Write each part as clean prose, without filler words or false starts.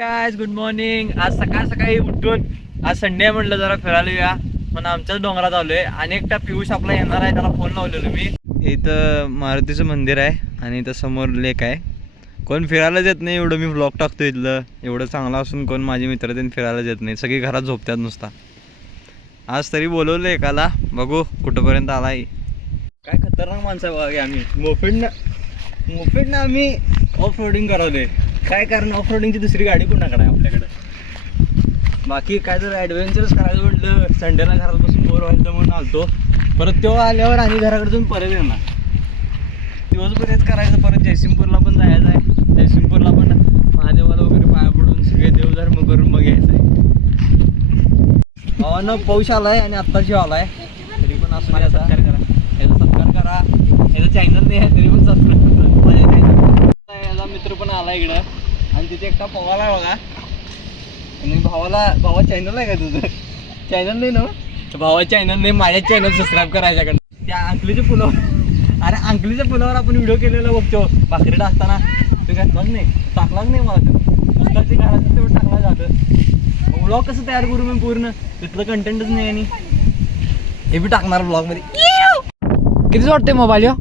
Guys good morning. आज सकाळ सकाळी उठून आज संडे म्हटलं जरा फिरायला येऊया पण आमच्याच डोंगरात आलोय. अनेकटा पियुष आपला येणार आहे, त्याला फोन लावलेलो मी. इथं मारुतीचं मंदिर आहे आणि इथं समोर लेक आहे. कोण फिरायलाच येत नाही, एवढं मी व्लॉग टाकतो इथलं. एवढं चांगलं असून कोण माझे मित्र त्यांनी फिरायलाच येत नाही, सगळी घरात झोपतात नुसता. आज तरी बोलवलं एकाला, बघू कुठंपर्यंत आलाय. काय खतरनाक माणसं आहे बघा. आम्ही मोफेडनं आम्ही ऑफ रोडिंग करवले. काय कारण ऑफ रोडिंगची दुसरी गाडी कोणाकडे आहे आपल्याकडे. बाकी काय जर ॲडव्हेंचरच करायचं म्हटलं संडेला घरात बसून बोर व्हायचं तर म्हणून आलतो. परत तेव्हा आल्यावर आणि घराकडे जाऊन परत येणार. दिवसभर हेच करायचं. परत जयसिंगपूरला पण जायचं आहे. जयसिंगपूरला पण महादेवाला वगैरे पाया पडून सगळे देवधर्म करून मग यायचं आहे. भावानं पाऊस आलाय आणि आत्ताची आलाय, तरी पण असं माझ्या सत्कार करा, याचा सत्कार करा. याचं चॅनल नाही आहे तरी पण सबस्क्राईब करा माझ्या चॅनल. याचा मित्र पण आला इकडं आणि तिथे एकटा पोवाला आहे बघा. आणि भावा चॅनल आहे का तुझं? चॅनल नाही ना? भावा चॅनल नाही, माझ्या चॅनल सबस्क्राईब करायच्याकडं. त्या अंकलीच्या पुलावर, अरे अंकलीच्या पुलावर आपण व्हिडिओ केलेला बघतो भाकरी टाकताना. तो घातलाच नाही, टाकलाच नाही मला. तो नुसता ते घराचं तेवढं टाकला झालं. ब्लॉग कसं तयार करू मी पूर्ण, तिथलं कंटेंटच नाही. आणि हे बी टाकणार ब्लॉगमध्ये. किती वाटते मोबाईल यो?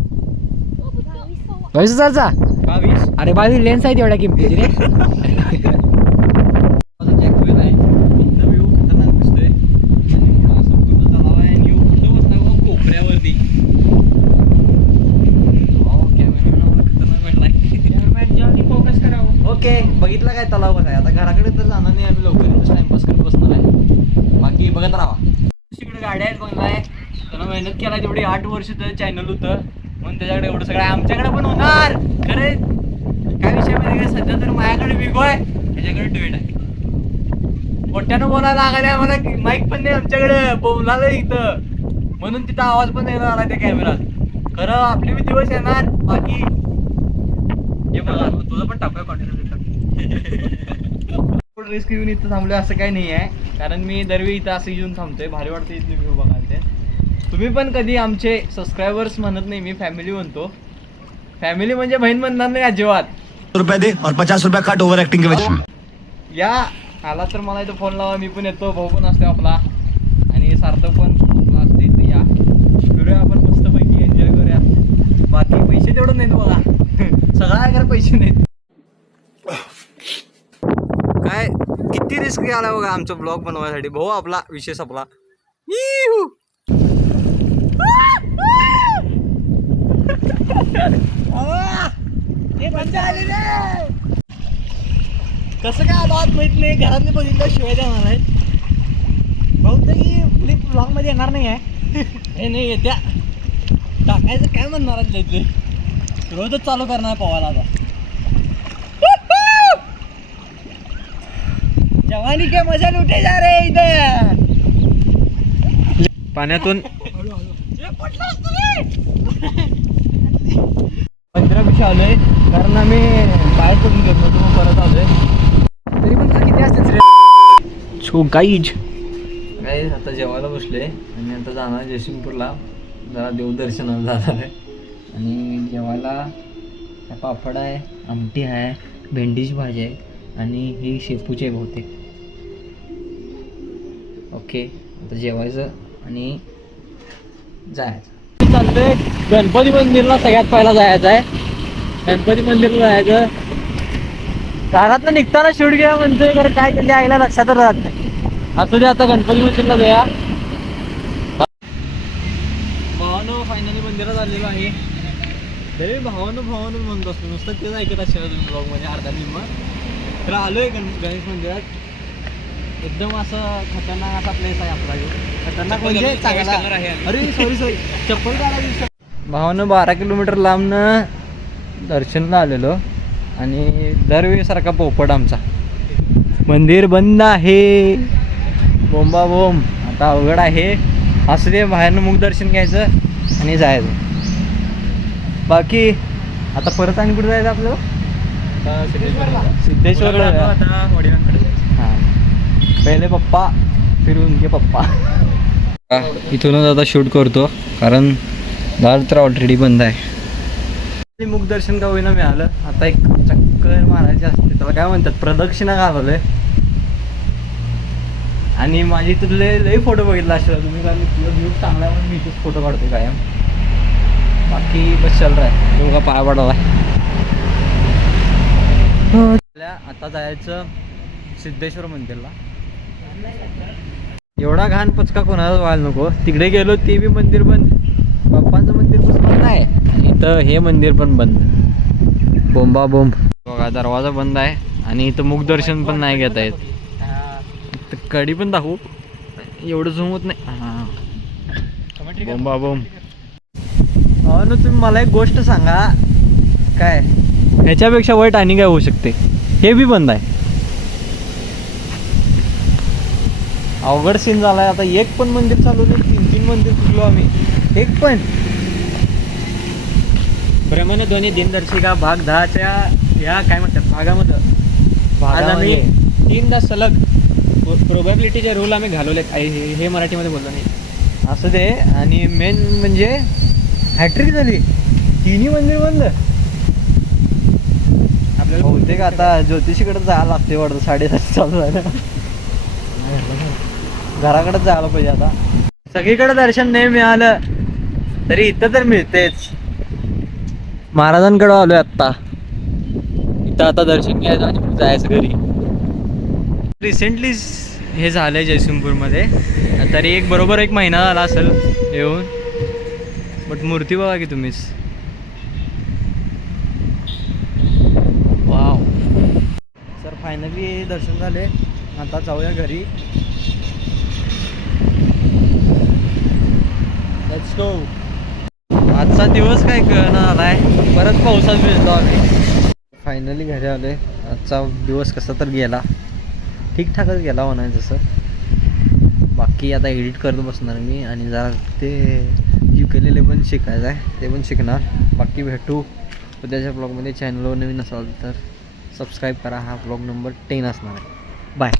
22,000चा? 22. अरे 22 लेन्स आहे एवढ्या किमतीची रे. जॅकवेल आहे, इथं व्ह्यू खतरनाक दिसतोय. आणि पुढं असं पूर्ण तलाव आहे आणि व्ह्यू कुठं बसला बघा कोपऱ्यावरती. कॅमेरामॅन आम्हाला खतरनाक भेटलाय. कॅमेरामॅन फोकस करावं. ओके, बघितलं काय तलाव कसा आहे. आता घराकडे तर जाणार नाही आम्ही, लवकर टाइमपास करत बसणार आहे. बाकी बघत राहा. दुसरीकडे गाड्या आहेत बघलाय, त्यानं मेहनत केला तेवढी. 8 वर्ष त्याचं चॅनल होतं म्हणून त्याच्याकडे एवढं सगळं आहे. आमच्याकडे पण होणार खरे. काय विषय माहिती काय, सध्या तर माझ्याकडे विगो आहे, त्याच्याकडे ट्वेट आहे. मोठ्यानं बोलायला लागायला मला, माईक पण नाही आमच्याकडे, बोलायला इथं म्हणून तिथं आवाज पण येणार आला त्या कॅमेरात. खरं आपले बी दिवस येणार. बाकी हे बघा, तुझं पण टाकूया कॉन्टेंट. रिस्क येऊन इथं थांबलोय असं काही नाही आहे, कारण मी दरवेळी इथं असं येऊन थांबतोय. भारी वाटतं इथले व्ह्यू बघायला. ते तुम्ही पण कधी आमचे सबस्क्रायबर्स म्हणत नाही, मी फॅमिली म्हणतो. फॅमिली म्हणजे बहीण म्हणणार नाही अजिबात. रुपये दे और 50 रुपये काट ओव्हर ऍक्टिंग के वजह. या आला तर मला इथं फोन लावा, मी पण येतो. भाऊ पण असतो आपला आणि सार्थक पण असते इथं. या फिरूया आपण मस्तपैकी, एन्जॉय करूया. बाकी पैसे तेवढं नाहीत बघा. सगळा आहे, पैसे नाहीत. काय किती रिस्क घ्यायला बघा आमचा ब्लॉग बनवायसाठी. भाऊ आपला विशेष आपला कसं काय आलो आज माहित नाही. घरातले बघितलं शिवाय देणार आहे. बहुतेक ब्लॉग मध्ये येणार नाही आहे. हे नाही येत्या टाकायचं काय म्हणणार इथले. रोजच चालू करणार पोवायला आता. जवानी के मजा लुटे जा रे इधर. पाण्यातून 15 आलोय, कारण आम्ही बाहेर पडून घेतलो मग परत आलोय. तरी पण तुझं किती असते रे? छो गाईज काय आता जेवायला बसले आणि आता जाणार जयसिंगपूरला. जरा देवदर्शनाला जाणार आहे. आणि जेवायला पापड आहे, आमटी आहे, भेंडीची भाजी आहे आणि ही शेपूची आहे बहुतेक. ओके, आता जेवायचं आणि जायचं. चालतंय गणपती मंदिरला सगळ्यात पहिला जायचं आहे. गणपती मंदिरला जायचं. घरातनं निघताना शूट घ्या म्हणतोय, खरं काय त्याच्या आईला लक्षातच राहत नाही. असू दे, आता गणपती मंदिरला जाऊया. भावानं फायनली मंदिरात आलेलो आहे. तरी भावानं म्हणत असतो, नुसतं तेच ऐकत असेल तुम्ही ब्लॉगमध्ये अर्धा निम्मा. तर आलोय गणेश मंदिरात. एकदम असं खतरनाक असा प्लेस आहे आपला. खतरनाक म्हणजे चांगला आहे. अरे सॉरी चप्पल काढायची. भावानं 12 किलोमीटर लांबनं दर्शनला आलेलो आणि दरवेळीसारखा पोपट आमचा. मंदिर बंद आहे, बोंबा बोंब. आता अवघड आहे. असं ते बाहेरनं मुख दर्शन घ्यायचं आणि जायचं. बाकी आता परत आणि कुठे जायचं आपल्याला? सिद्धेश्वरला. आता वडिलांकडे जायचं. हां, पहिले पप्पा फिर उनके पप्पा. इथूनच आता शूट करतो, कारण दार तर ऑलरेडी बंद आहे. मुखदर्शन का होईना मिळालं. आता एक चक्कर मारायची असते, त्याला काय म्हणतात, प्रदक्षिणा घालवलंय. आणि माझी तुला लई फोटो बघितला असेल तुम्ही, कारण तुझा व्ह्यू चांगला आहे म्हणून मी इथेच फोटो काढतो कायम. बाकी बस चल रहा है. दोघा पाया पडाला. आता जायचं सिद्धेश्वर मंदिरला. एवढा घाण पचका कोणालाच व्हायला नको. तिकडे गेलो ते बी मंदिर बंद, बाप्पांचं मंदिर पण बंद आहे, इथं हे मंदिर पण बंद. बोंबा बोंब बघा, दरवाजा बंद आहे आणि इथं मुखदर्शन पण नाही घेता येत. इथं कडी पण दाखवू, एवढं झूम होत नाही. हां बोंबा बोंब. ना तुम्ही मला एक गोष्ट सांगा, काय ह्याच्यापेक्षा वाईट आणि काय होऊ शकते. हे बी बंद आहे. अवघड सीन झालाय. आता एक पण मंदिर चालू नाही, 3 मंदिर फिरलो आम्ही, एक पण. ब्रह्मध्वनी दिनदर्शिका भाग 10च्या या काय म्हणतात भागामध्ये आज आम्ही 3दा सलग प्रोबॅबिलिटीचे रूल आम्ही घालवले. हे मराठीमध्ये बोललो नाही असं ते. आणि मेन म्हणजे हॅट्रिक झाली, 3 मंदिर बंद. आपल्याला बहुतेक आता ज्योतिषीकडे जायला लागते वाटतं. 7:30 चालू झालं, घराकडे जायला पाहिजे आता. सगळीकडे दर्शन नाही मिळालं तरी इथं तर मिळतेच. महाराजांकडे आलोय आत्ता. इथं आता दर्शन घ्यायचं आणि मग जायचं घरी. रिसेंटली हे झालंय जयसिंगपूरमध्ये, तरी बरोबर 1 महिना झाला असेल येऊन. बट मूर्ती बघा की तुम्हीच. वाव. सर फायनली दर्शन झाले, आता जाऊया घरी. Let's go. आजचा दिवस काय कळना आलाय, परत पावसात भिजलो आम्ही. फायनली घरी आलोय. आजचा दिवस कसा तर गेला, ठीकठाकच गेला म्हणायचं तसं. बाकी आता एडिट करत बसणार मी आणि जरा ते युकेलेले पण शिकायचं आहे, ते पण शिकणार. बाकी भेटू उद्याच्या ब्लॉगमध्ये. चॅनलवर नवीन असाल तर सबस्क्राईब करा. हा ब्लॉग नंबर 10 असणार आहे. बाय.